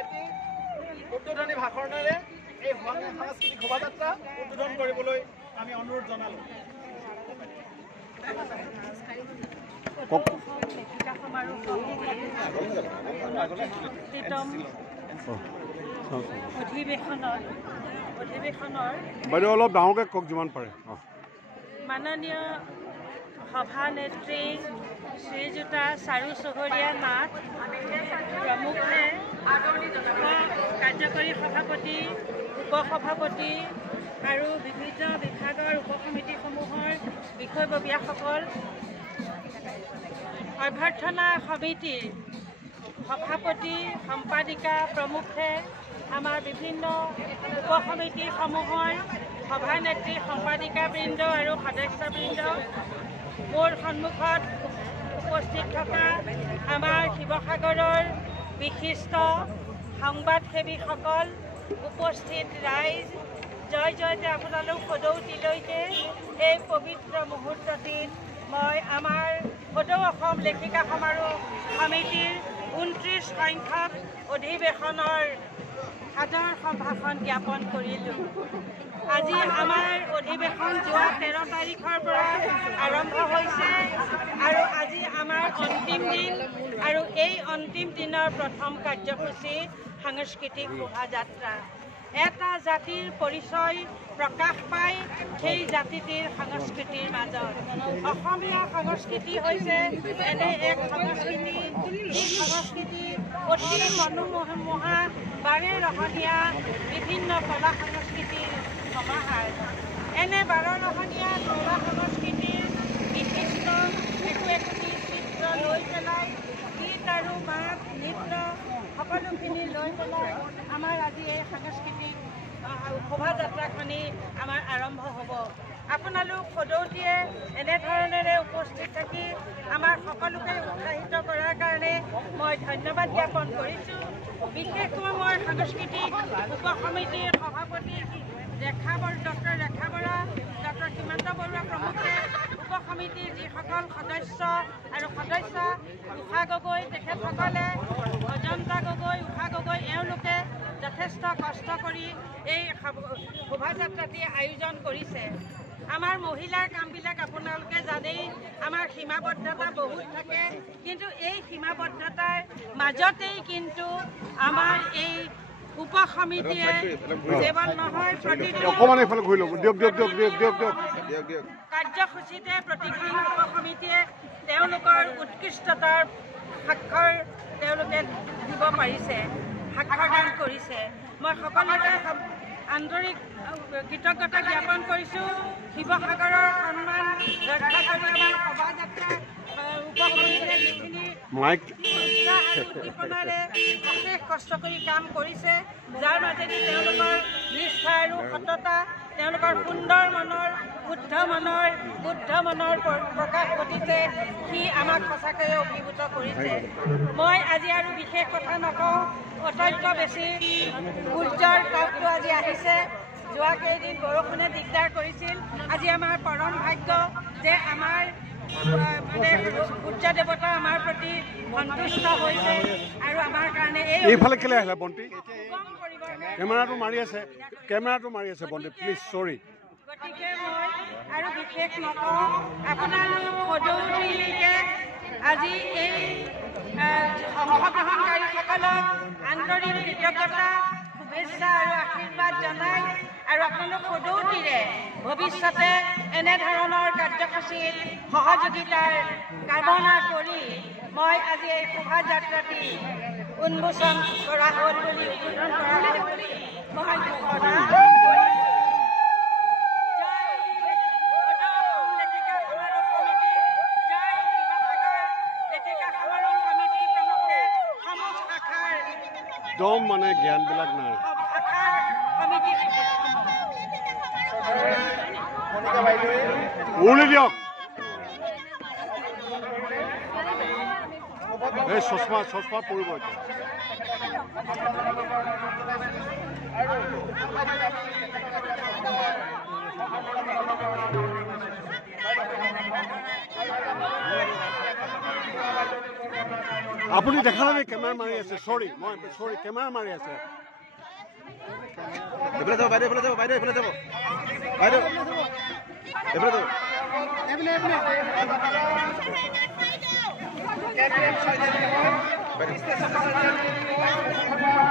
এটি উদ্বোধনী ভাষণেৰে এই সাংস্কৃতিক শোভাযাত্ৰা উদ্বোধন কৰিবলৈ আমি অনুৰোধ জনালোঁ। অধিৱেশনৰ বাইদেউ অলপ ডাঙৰকৈ কওক যিমান পাৰে। মাননীয় সভানেত্ৰী শ্ৰীযুতা চাৰু চহৰীয়া নাথ প্ৰমুখে কাৰ্যকৰী সভাপতি, উপসভাপতি আৰু বিভিন্ন বিভাগৰ উপসমিতিসমূহৰ বিষয়ববীয়াসকল, অভ্যৰ্থনা সমিতিৰ সভাপতি, সম্পাদিকা প্ৰমুখে আমাৰ বিভিন্ন উপসমিতিসমূহৰ সভানেত্ৰী, সম্পাদিকাবৃন্দ আৰু সদস্যবৃন্দ, মোৰ সন্মুখত উপস্থিত থকা আমাৰ শিৱসাগৰৰ বিশিষ্ট সংবাদসেৱীসকল, উপস্থিত ৰাইজ, জয় জয়তে আপোনালোক সদৌতিলৈকে এই পবিত্ৰ মুহূৰ্তটিত মই আমাৰ সদৌ অসম লেখিকা সমাৰোহ সমিতিৰ 29 সংখ্যক অধিৱেশনৰ সাদৰ সম্ভাষণ জ্ঞাপন কৰিলোঁ। আজি আমাৰ অধিৱেশন যোৱা 13 তাৰিখৰ পৰা আৰম্ভ হৈছে আৰু আজি আমাৰ অন্তিম দিন আৰু এই অন্তিম দিনৰ প্ৰথম কাৰ্যসূচী সাংস্কৃতিক শোভাযাত্ৰা। এটা জাতিৰ পৰিচয় প্ৰকাশ পায় সেই জাতিটিৰ সংস্কৃতিৰ মাজত। অসমীয়া সংস্কৃতি হৈছে এনে এক সংস্কৃতি, যি সংস্কৃতি অতি মনোমোহা, বাৰে ৰহণীয়া বিভিন্ন কলা সংস্কৃতিৰ সমাহাৰ। এনে বাৰৰহণীয়া কলা সংস্কৃতিৰ বিশিষ্ট একোটি চিত্ৰ লৈ পেলাই গীত আৰু মাত, নৃত্য সকলোখিনি লৈ পেলাই আমাৰ আজি এই সাংস্কৃতিক শোভাযাত্ৰাখনি আমাৰ আৰম্ভ হ'ব। আপোনালোক সদৌতিয়ে এনেধৰণেৰে উপস্থিত থাকি আমাৰ সকলোকে উৎসাহিত কৰাৰ কাৰণে মই ধন্যবাদ জ্ঞাপন কৰিছোঁ। বিশেষকৈ মই সাংস্কৃতিক উপসমিতিৰ সভাপতি ডক্টৰ ৰেখা বৰা, ডক্টৰ সীমান্ত বৰুৱা প্ৰমুখে, উপসমিতিৰ যিসকল সদস্য আৰু সদস্যা, উষা গগৈ, তেখেতসকলে অজন্তা গগৈ, উষা গগৈ, এওঁলোকে যথেষ্ট কষ্ট কৰি এই শোভাযাত্ৰাটি আয়োজন কৰিছে। আমাৰ মহিলাৰ কামবিলাক আপোনালোকে জানেই, আমাৰ সীমাবদ্ধতা বহুত থাকে, কিন্তু এই সীমাবদ্ধতাৰ মাজতেই কিন্তু আমাৰ এই উপসমিতিয়ে কেৱল নহয় কাৰ্যসূচীতে প্ৰতিখন উপসমিতিয়ে তেওঁলোকৰ উৎকৃষ্টতাৰ স্বাক্ষৰ তেওঁলোকে দিব পাৰিছে, স্বাক্ষৰদান কৰিছে। মই সকলোকে আন্তৰিক কৃতজ্ঞতা জ্ঞাপন কৰিছোঁ। শিৱসাগৰৰ সন্মান ৰক্ষা কৰি আমাৰ শোভাযাত্ৰা উপসমিতিয়ে যিখিনি উৎসাহ আৰু উদ্দীপনাৰে অশেষ কষ্ট কৰি কাম কৰিছে, যাৰ মাজেদি তেওঁলোকৰ নিষ্ঠা আৰু সততা, তেওঁলোকৰ সুন্দৰ মনৰ, বুদ্ধ মনৰ প্ৰকাশ ঘটিছে, সি আমাক সঁচাকৈয়ে অভিভূত কৰিছে। মই আজি আৰু বিশেষ কথা নকওঁ, অত্যন্ত বেছি সূৰ্যৰ তাপটো আজি আহিছে। যোৱা কেইদিন বৰষুণে দিগদাৰ কৰিছিল। আজি আমাৰ পৰম ভাগ্য যে আমাৰ সূৰ্য দেৱতা আমাৰ প্ৰতি সন্তুষ্ট হৈছে আৰু আমাৰ কাৰণে এইফালে কেলে আহিলে বন্তি? কেমেৰাটো মাৰি আছে বন্তি, প্লিজ চৰি। গতিকে মই আৰু বিশেষ নকওঁ, আপোনালোক সদৌতিলৈকে আজি এই অংশগ্ৰহণকাৰীসকলক আন্তৰিক কৃতজ্ঞতা, শুভেচ্ছা আৰু আশীৰ্বাদ জনাই আৰু আপোনালোক সদৌতিৰে ভৱিষ্যতে এনেধৰণৰ কাৰ্যসূচীত সহযোগিতাৰ কামনা কৰি মই আজি এই শোভাযাত্ৰাটি উন্মোচন কৰা হ'ল বুলি উদ্বোধন কৰা হ'ল বুলি মই ঘোষণা একদম মানে জ্ঞানবিলাক নাই। উৰুলি দিয়ক এই চশমা পৰিব এতিয়া। আপুনি দেখা নাই কেমেৰা মাৰি আছে চৰি কেমেৰা মাৰি আছে এইফালে যাব বাইদেউ এইফালে যাব বাইদেউ এইফালে যাব বাইদেউ এইফালে যাব Stay